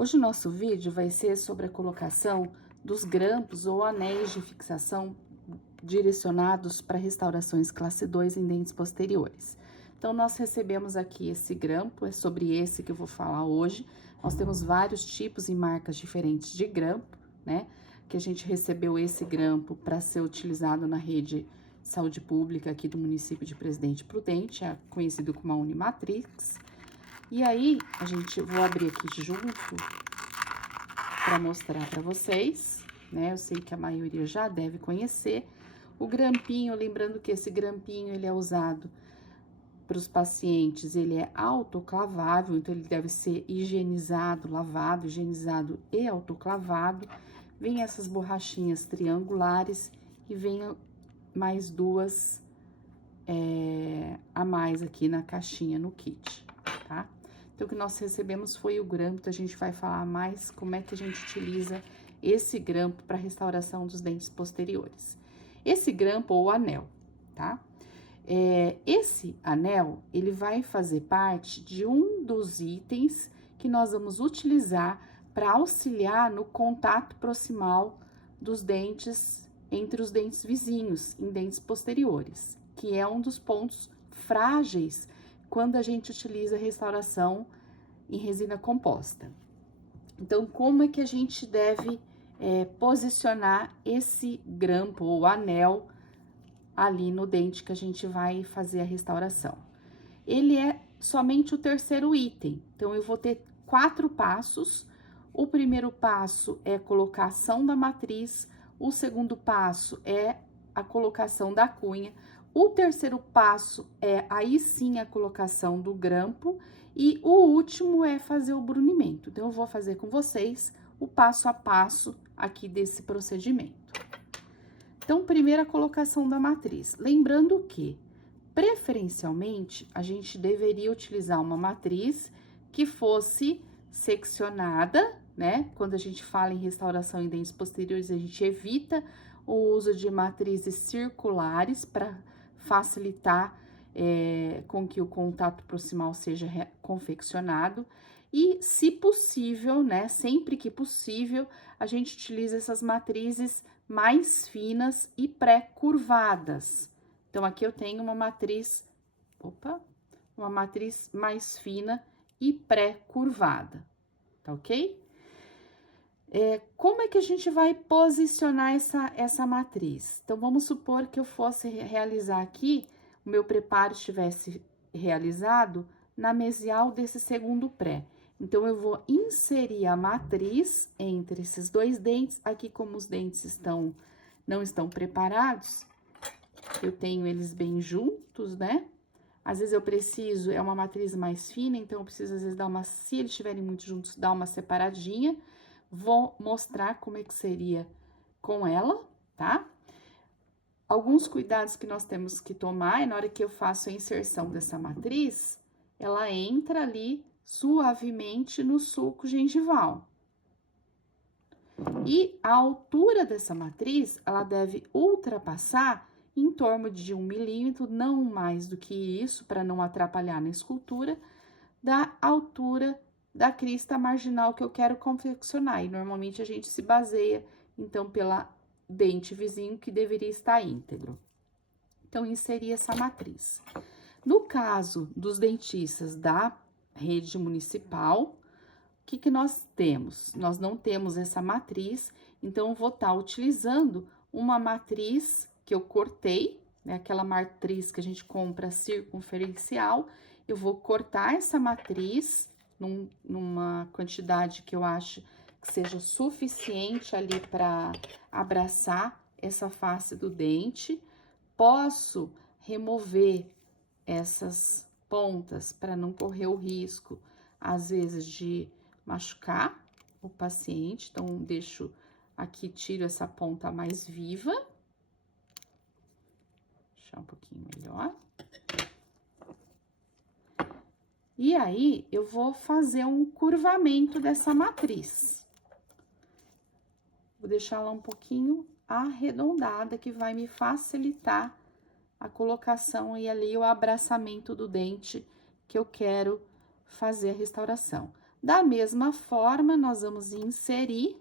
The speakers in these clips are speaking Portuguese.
Hoje o nosso vídeo vai ser sobre a colocação dos grampos ou anéis de fixação direcionados para restaurações classe 2 em dentes posteriores. Então, nós recebemos aqui esse grampo, é sobre esse que eu vou falar hoje. Nós temos vários tipos e marcas diferentes de grampo, né? Que a gente recebeu esse grampo para ser utilizado na rede de saúde pública aqui do município de Presidente Prudente, conhecido como a Unimatrix. E aí, vou abrir aqui junto para mostrar para vocês, né? Eu sei que a maioria já deve conhecer. O grampinho, lembrando que esse grampinho, ele é usado para os pacientes, ele é autoclavável, então ele deve ser higienizado, lavado, higienizado e autoclavado. Vem essas borrachinhas triangulares e vem mais duas a mais aqui na caixinha, no kit, tá? Então, o que nós recebemos foi o grampo, a gente vai falar mais como é que a gente utiliza esse grampo para restauração dos dentes posteriores. Esse grampo ou anel, tá? Esse anel, ele vai fazer parte de um dos itens que nós vamos utilizar para auxiliar no contato proximal dos dentes, entre os dentes vizinhos, em dentes posteriores, que é um dos pontos frágeis quando a gente utiliza restauração em resina composta. Então, como é que a gente deve posicionar esse grampo ou anel ali no dente que a gente vai fazer a restauração? Ele é somente o terceiro item, então eu vou ter 4 passos. O primeiro passo é a colocação da matriz, o segundo passo é a colocação da cunha, o terceiro passo é aí sim a colocação do grampo e o último é fazer o brunimento. Então, eu vou fazer com vocês o passo a passo aqui desse procedimento. Então, primeiro a colocação da matriz. Lembrando que, preferencialmente, a gente deveria utilizar uma matriz que fosse seccionada, né? Quando a gente fala em restauração em dentes posteriores, a gente evita o uso de matrizes circulares para facilitar com que o contato proximal seja confeccionado. E, se possível, né? Sempre que possível, a gente utiliza essas matrizes mais finas e pré-curvadas. Então, aqui eu tenho uma matriz mais fina e pré-curvada, tá ok? Como é que a gente vai posicionar essa matriz? Então, vamos supor que eu fosse realizar aqui, o meu preparo estivesse realizado na mesial desse segundo pré. Então, eu vou inserir a matriz entre esses dois dentes, aqui como os dentes não estão preparados, eu tenho eles bem juntos, né? Às vezes eu preciso, é uma matriz mais fina, então eu preciso às vezes se eles estiverem muito juntos, dar uma separadinha. Vou mostrar como é que seria com ela, tá? Alguns cuidados que nós temos que tomar é na hora que eu faço a inserção dessa matriz, ela entra ali suavemente no sulco gengival. E a altura dessa matriz, ela deve ultrapassar em torno de 1 milímetro, não mais do que isso, para não atrapalhar na escultura, da altura da crista marginal que eu quero confeccionar. E normalmente a gente se baseia, então, pela dente vizinho que deveria estar íntegro. Então, inserir essa matriz. No caso dos dentistas da rede municipal, o que nós temos? Nós não temos essa matriz, então eu vou estar utilizando uma matriz que eu cortei, né? Aquela matriz que a gente compra circunferencial. Eu vou cortar essa matriz numa quantidade que eu acho que seja suficiente ali para abraçar essa face do dente. Posso remover essas pontas para não correr o risco, às vezes, de machucar o paciente. Então, deixo aqui, tiro essa ponta mais viva. Deixar um pouquinho melhor. E aí, eu vou fazer um curvamento dessa matriz. Vou deixar ela um pouquinho arredondada, que vai me facilitar a colocação e ali o abraçamento do dente que eu quero fazer a restauração. Da mesma forma, nós vamos inserir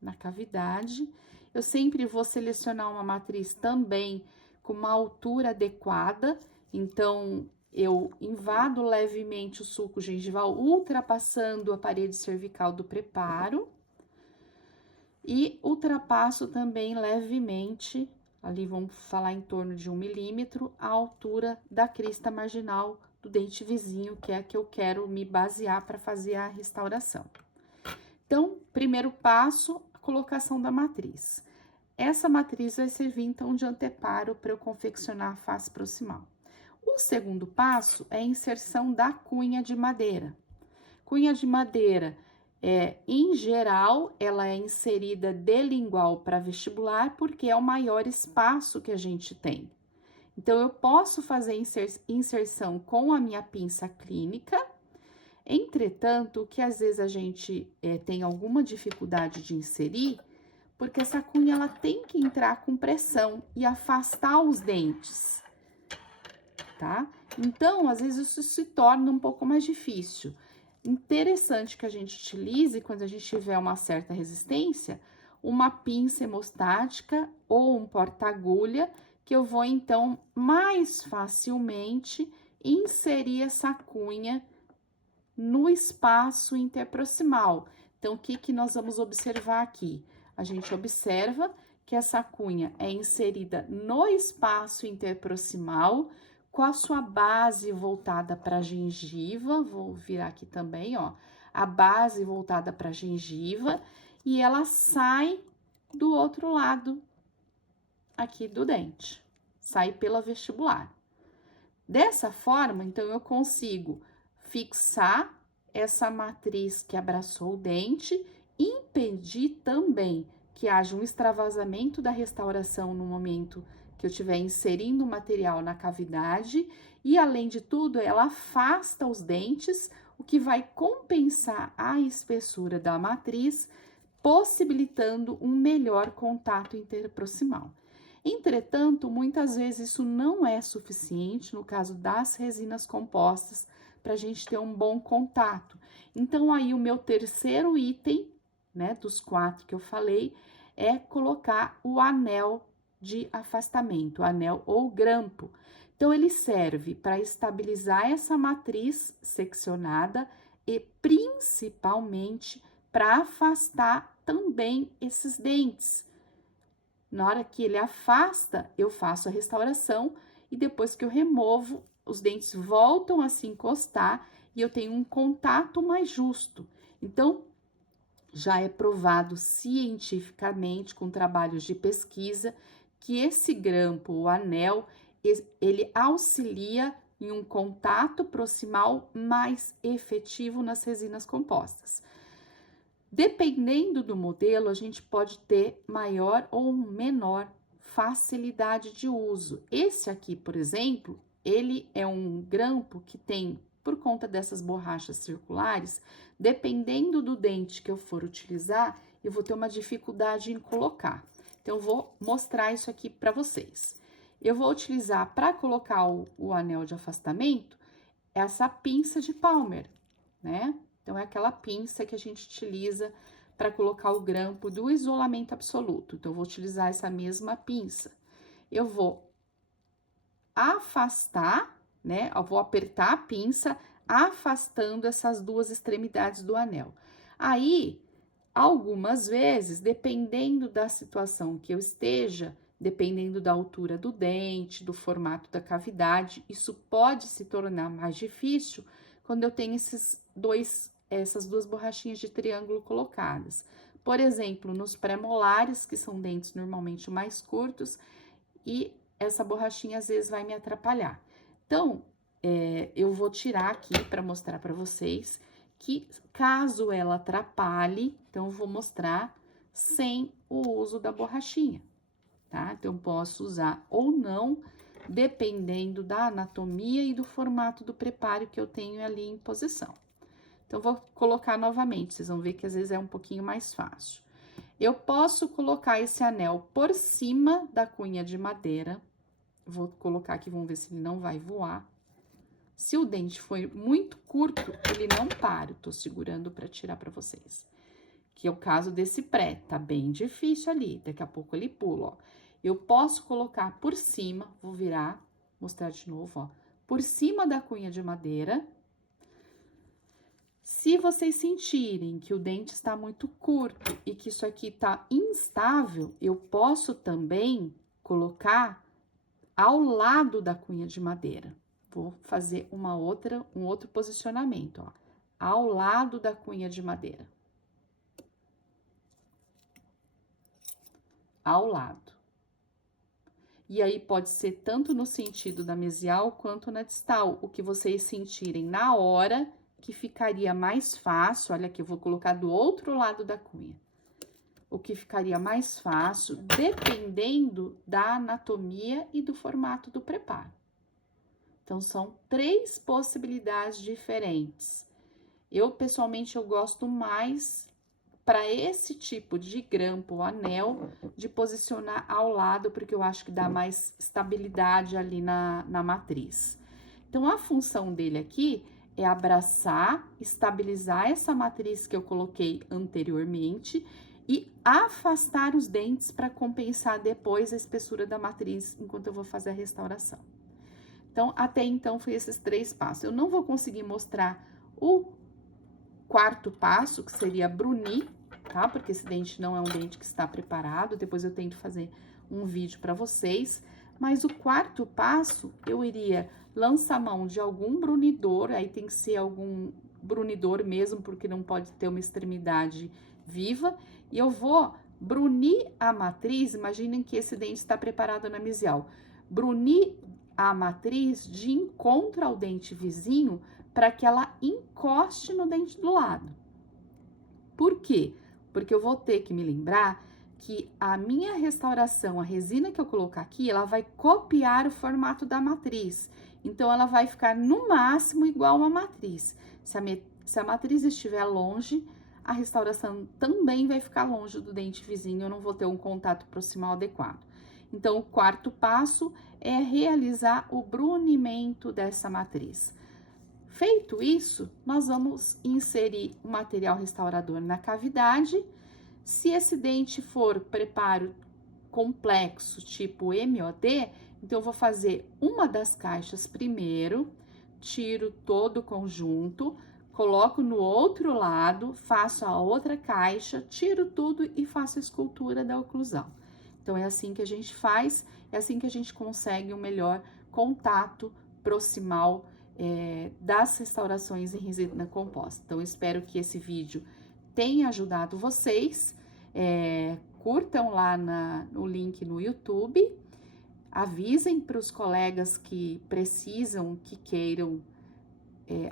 na cavidade. Eu sempre vou selecionar uma matriz também com uma altura adequada, então eu invado levemente o sulco gengival, ultrapassando a parede cervical do preparo, e ultrapasso também levemente, ali vamos falar em torno de 1 milímetro, a altura da crista marginal do dente vizinho, que é a que eu quero me basear para fazer a restauração. Então, primeiro passo, a colocação da matriz. Essa matriz vai servir, então, de anteparo para eu confeccionar a face proximal. O segundo passo é a inserção da cunha de madeira. Cunha de madeira, em geral, ela é inserida de lingual para vestibular, porque é o maior espaço que a gente tem. Então, eu posso fazer inserção com a minha pinça clínica. Entretanto, o que às vezes a gente tem alguma dificuldade de inserir, porque essa cunha ela tem que entrar com pressão e afastar os dentes, tá? Então, às vezes isso se torna um pouco mais difícil. Interessante que a gente utilize, quando a gente tiver uma certa resistência, uma pinça hemostática ou um porta-agulha, que eu vou, então, mais facilmente inserir essa cunha no espaço interproximal. Então, o que nós vamos observar aqui? A gente observa que essa cunha é inserida no espaço interproximal, com a sua base voltada para a gengiva, vou virar aqui também, ó, a base voltada para a gengiva, e ela sai do outro lado aqui do dente, sai pela vestibular. Dessa forma, então, eu consigo fixar essa matriz que abraçou o dente, impedir também que haja um extravasamento da restauração no momento que eu estiver inserindo o material na cavidade, e além de tudo, ela afasta os dentes, o que vai compensar a espessura da matriz, possibilitando um melhor contato interproximal. Entretanto, muitas vezes isso não é suficiente no caso das resinas compostas para a gente ter um bom contato. Então, aí o meu terceiro item, né, dos 4 que eu falei, é colocar o anel de afastamento, o anel ou grampo. Então, ele serve para estabilizar essa matriz seccionada e principalmente para afastar também esses dentes. Na hora que ele afasta, eu faço a restauração e depois que eu removo, os dentes voltam a se encostar e eu tenho um contato mais justo. Então, já é provado cientificamente, com trabalhos de pesquisa, que esse grampo, o anel, ele auxilia em um contato proximal mais efetivo nas resinas compostas. Dependendo do modelo, a gente pode ter maior ou menor facilidade de uso. Esse aqui, por exemplo, ele é um grampo que tem, por conta dessas borrachas circulares, dependendo do dente que eu for utilizar, eu vou ter uma dificuldade em colocar. Então, eu vou mostrar isso aqui para vocês. Eu vou utilizar, para colocar o anel de afastamento, essa pinça de Palmer, né? Então, é aquela pinça que a gente utiliza para colocar o grampo do isolamento absoluto. Então, eu vou utilizar essa mesma pinça. Eu vou afastar, né? Eu vou apertar a pinça, afastando essas duas extremidades do anel. Aí, algumas vezes, dependendo da situação que eu esteja, dependendo da altura do dente, do formato da cavidade, isso pode se tornar mais difícil quando eu tenho essas duas borrachinhas de triângulo colocadas. Por exemplo, nos pré-molares, que são dentes normalmente mais curtos, e essa borrachinha às vezes vai me atrapalhar. Então, eu vou tirar aqui para mostrar para vocês que caso ela atrapalhe, então eu vou mostrar sem o uso da borrachinha, tá? Então, eu posso usar ou não, dependendo da anatomia e do formato do preparo que eu tenho ali em posição. Então, vou colocar novamente, vocês vão ver que às vezes é um pouquinho mais fácil. Eu posso colocar esse anel por cima da cunha de madeira. Vou colocar aqui, vamos ver se ele não vai voar. Se o dente foi muito curto, ele não para. Eu tô segurando para tirar para vocês. Que é o caso desse pré, tá bem difícil ali. Daqui a pouco ele pula, ó. Eu posso colocar por cima, vou virar, mostrar de novo, ó. Por cima da cunha de madeira. Se vocês sentirem que o dente está muito curto e que isso aqui tá instável, eu posso também colocar ao lado da cunha de madeira. Vou fazer um outro posicionamento, ó. Ao lado da cunha de madeira. Ao lado. E aí pode ser tanto no sentido da mesial quanto na distal, o que vocês sentirem na hora que ficaria mais fácil. Olha aqui, eu vou colocar do outro lado da cunha. O que ficaria mais fácil, dependendo da anatomia e do formato do preparo. Então, são 3 possibilidades diferentes. Eu, pessoalmente, eu gosto mais, para esse tipo de grampo ou anel, de posicionar ao lado, porque eu acho que dá mais estabilidade ali na matriz. Então, a função dele aqui é abraçar, estabilizar essa matriz que eu coloquei anteriormente e afastar os dentes para compensar depois a espessura da matriz enquanto eu vou fazer a restauração. Então, até então, foi esses 3 passos. Eu não vou conseguir mostrar o 4º passo, que seria brunir, tá? Porque esse dente não é um dente que está preparado. Depois eu tento fazer um vídeo para vocês. Mas o 4º passo, eu iria lançar mão de algum brunidor. Aí tem que ser algum brunidor mesmo, porque não pode ter uma extremidade viva. E eu vou brunir a matriz. Imaginem que esse dente está preparado na mesial. Brunir a matriz de encontro ao dente vizinho para que ela encoste no dente do lado. Por quê? Porque eu vou ter que me lembrar que a minha restauração, a resina que eu colocar aqui, ela vai copiar o formato da matriz. Então, ela vai ficar no máximo igual à matriz. Se a matriz estiver longe, a restauração também vai ficar longe do dente vizinho, eu não vou ter um contato proximal adequado. Então, o 4º passo é realizar o brunimento dessa matriz. Feito isso, nós vamos inserir o material restaurador na cavidade. Se esse dente for preparo complexo, tipo MOD, então eu vou fazer uma das caixas primeiro, tiro todo o conjunto, coloco no outro lado, faço a outra caixa, tiro tudo e faço a escultura da oclusão. Então, é assim que a gente faz, é assim que a gente consegue um melhor contato proximal das restaurações em resina composta. Então, espero que esse vídeo tenha ajudado vocês. Curtam lá no link no YouTube, avisem para os colegas que precisam, que queiram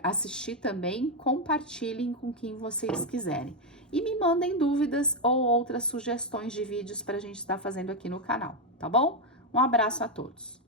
assistir também, compartilhem com quem vocês quiserem. E me mandem dúvidas ou outras sugestões de vídeos para a gente estar fazendo aqui no canal, tá bom? Um abraço a todos!